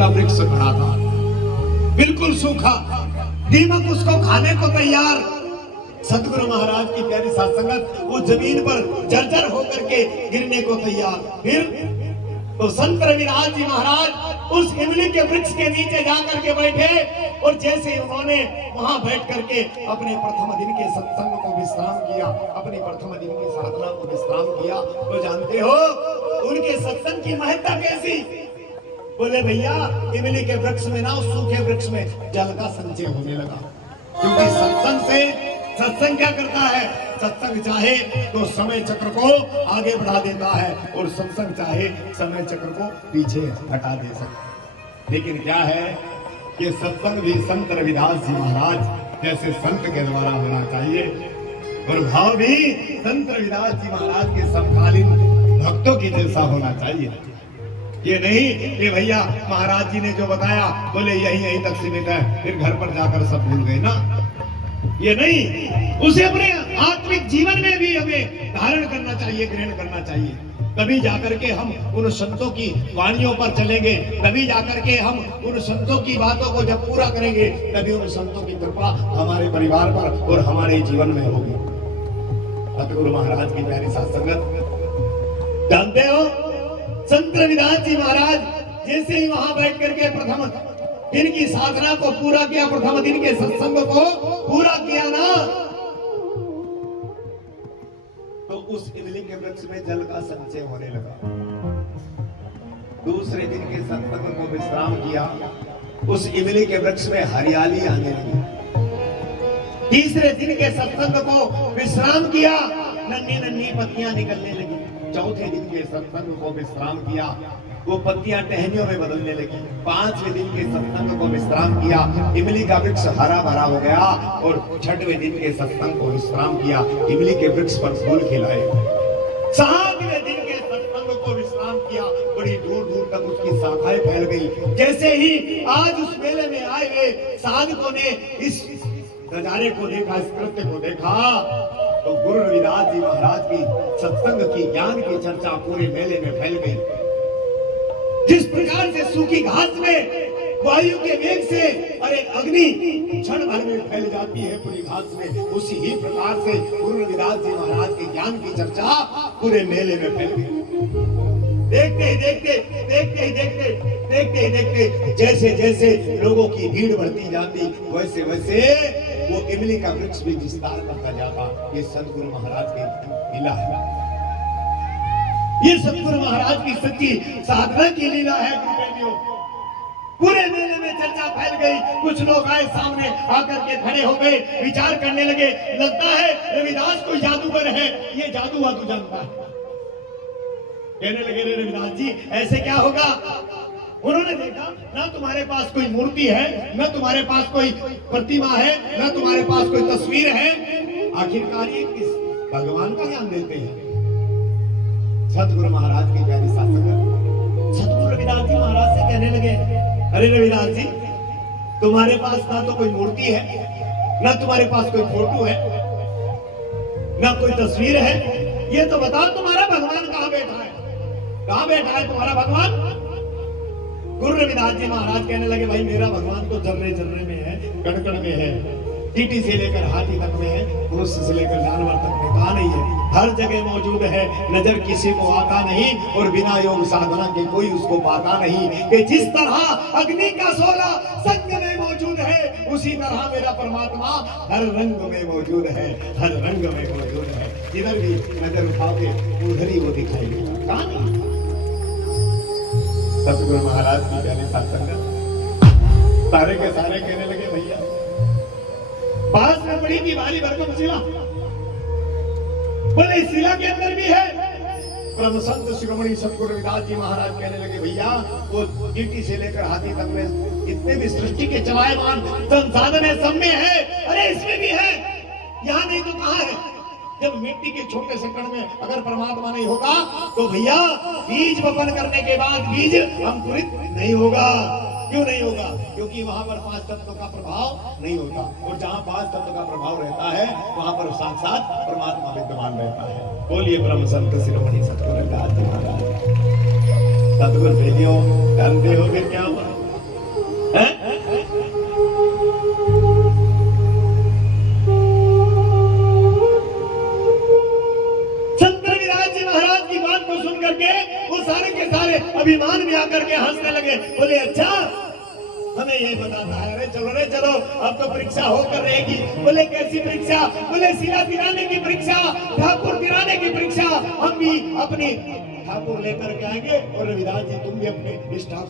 का वृक्ष खड़ा था, बिल्कुल सूखा, दीमक उसको खाने को तैयार। सतगुरु महाराज की प्यारी साध संगत, वो जमीन पर जर्जर होकर के गिरने को तैयार। फिर तो संत रविदास जी महाराज उस इमली के वृक्ष के नीचे जाकर के बैठे, और जैसे उन्होंने वहां बैठ करके अपने प्रथम दिन के सत्संग को विश्राम किया, अपनी प्रथम दिन की साधना को विश्राम किया, तो जानते हो उनके सत्संग की महत्ता कैसी? बोले भैया, इमली के वृक्ष में ना, उस सूखे वृक्ष में जल का संचय होने लगा। क्योंकि सत्संग क्या करता है? सत्संग चाहे तो समय चक्र को आगे बढ़ा देता है, और सत्संग चाहे समय चक्र को पीछे हटा दे सकता है। लेकिन क्या है कि सत्संग भी संत रविदास जी महाराज जैसे संत के द्वारा होना चाहिए, और भाव भी संत रविदास जी महाराज के समकालीन भक्तों की जैसा होना चाहिए। ये नहीं कि भैया महाराज जी ने जो बताया बोले यही तक सीमित है, फिर घर पर जाकर सब भूल गए ना। ये नहीं, उसे अपने आत्मिक जीवन में भी हमें धारण करना चाहिए, ग्रहण करना चाहिए। तभी जाकर के हम उन संतों की वाणियों पर चलेंगे, तभी जाकर के हम उन संतों की बातों को जब पूरा करेंगे, तभी उन संतों की कृपा हमारे परिवार पर और हमारे जीवन में होगी। सतगुरु महाराज की प्यारी साध संगत, जानते हो संत रविदास जी महाराज जैसे ही वहां बैठ करके प्रथम दिन की साधना को पूरा किया, प्रथम दिन के सत्संग को पूरा किया ना, तो उस इमली के वृक्ष में जल का संचय होने लगा। दूसरे दिन के सत्संग को विश्राम किया, उस इमली के वृक्ष में हरियाली आने लगी। तीसरे दिन के सत्संग को विश्राम किया, नन्ही नन्ही पत्तियां निकलने लगी। चौथे दिन के सत्संग को विश्राम किया, वो पत्तियां टहनियों में बदलने लगी। पांचवें दिन के सत्संग को विश्राम किया, इमली का वृक्ष हरा भरा हो गया। और छठवें दिन के सत्संग को विश्राम किया, इमली के वृक्ष पर फूल खिलाए। सातवें दिन के सत्संग को विश्राम किया, बड़ी दूर दूर तक उसकी शाखाएं फैल गई। जैसे ही आज उस मेले में आए हुए साधकों ने इस नजारे को देखा, इस कृत्य को देखा, तो गुरु रविदास जी महाराज की सत्संग की, ज्ञान की चर्चा पूरे मेले में फैल गई। जिस प्रकार से सूखी घास में वायु के वेग से और एक अग्नि क्षण भर में फैल जाती है पूरी घास में, उसी ही प्रकार से गुरु रविदास जी महाराज के ज्ञान की चर्चा पूरे मेले में फैल गई। देखते ही देखते जैसे जैसे लोगों की भीड़ बढ़ती जाती, वैसे वैसे वो इमली का वृक्ष भी विस्तार करता जाता। ये सतगुरु महाराज की लीला है, ये सतगुरु महाराज की सच्ची साधना की लीला है। पूरे मेले में चर्चा फैल गई। कुछ लोग आए सामने आकर के खड़े हो गए, विचार करने लगे, लगता है रविदास कोई जादूगर है, ये जादू वादू जानता है। कहने लगे रविदास जी ऐसे क्या होगा? उन्होंने देखा ना तुम्हारे पास कोई मूर्ति है, न तुम्हारे पास कोई प्रतिमा है, न तुम्हारे पास कोई तस्वीर है, आखिरकार ये किस भगवान का ज्ञान देते हैं? सतगुरु महाराज की प्यारी साध संगत, सतगुरु रविदास जी महाराज से कहने लगे, अरे रविदास जी तुम्हारे पास ना तो कोई मूर्ति है, ना तुम्हारे पास कोई फोटो है, ना कोई तस्वीर है, ये तो बताओ तुम्हारा भगवान कहाँ बैठा है? कहाँ बैठा है तुम्हारा भगवान? गुरु रविदास जी महाराज कहने लगे, भाई मेरा भगवान तो जर्रे जर्रे में है, कण कण में है, चींटी से लेकर हाथी तक में है, मनुष्य से लेकर जानवर तक में, कहाँ नहीं है? हर जगह मौजूद है, नजर किसी को आता नहीं, और बिना योग साधना के कोई उसको पाता नहीं। कि जिस तरह अग्नि का शोला संग में मौजूद है, उसी तरह मेरा परमात्मा हर रंग में मौजूद है, हर रंग में मौजूद है। जिधर भी नजर उठाओगे उधर ही वो दिखाई देगा, कहाँ नहीं? सतगुरु महाराज की प्यारी साध संगत, सारे के सारे कहने लगे, भैया पास में बड़ी थी भारी भरकम शिला, बोले इस शिला के अंदर भी है। परम संत शिरोमणि सतगुरु रविदास जी महाराज कहने लगे, भैया वो चींटी से लेकर हाथी तक में जितने भी सृष्टि के चलायमान संसाधन है, सब में है। अरे इसमें भी है, यहाँ नहीं तो कहाँ है? जब मिट्टी के छोटे से कण में अगर परमात्मा नहीं होगा तो भैया बीज वपन करने के बाद बीज अंकुरित नहीं होगा। क्यों नहीं होगा? क्योंकि वहां पर 5 तत्व का प्रभाव नहीं होता, और जहां 5 तत्व का प्रभाव रहता है वहां पर साक्षात परमात्मा विद्यमान रहता है। बोलिए परम संत शिरोमणि सतगुरु रविदास जी महाराज। सतगुरु प्रेमियों, जानते हो फिर क्या हुआ? जाकर के हंसने लगे, बोले अच्छा हमें ये बताता है, अरे चलो अब तो परीक्षा होकर रहेगी। बोले कैसी परीक्षा? बोले सिला दिलाने की परीक्षा, ठाकुर दिलाने की परीक्षा। हम भी अपनी ठाकुर लेकर के आएंगे और रविदास जी तुम भी अपने इस ठाकुर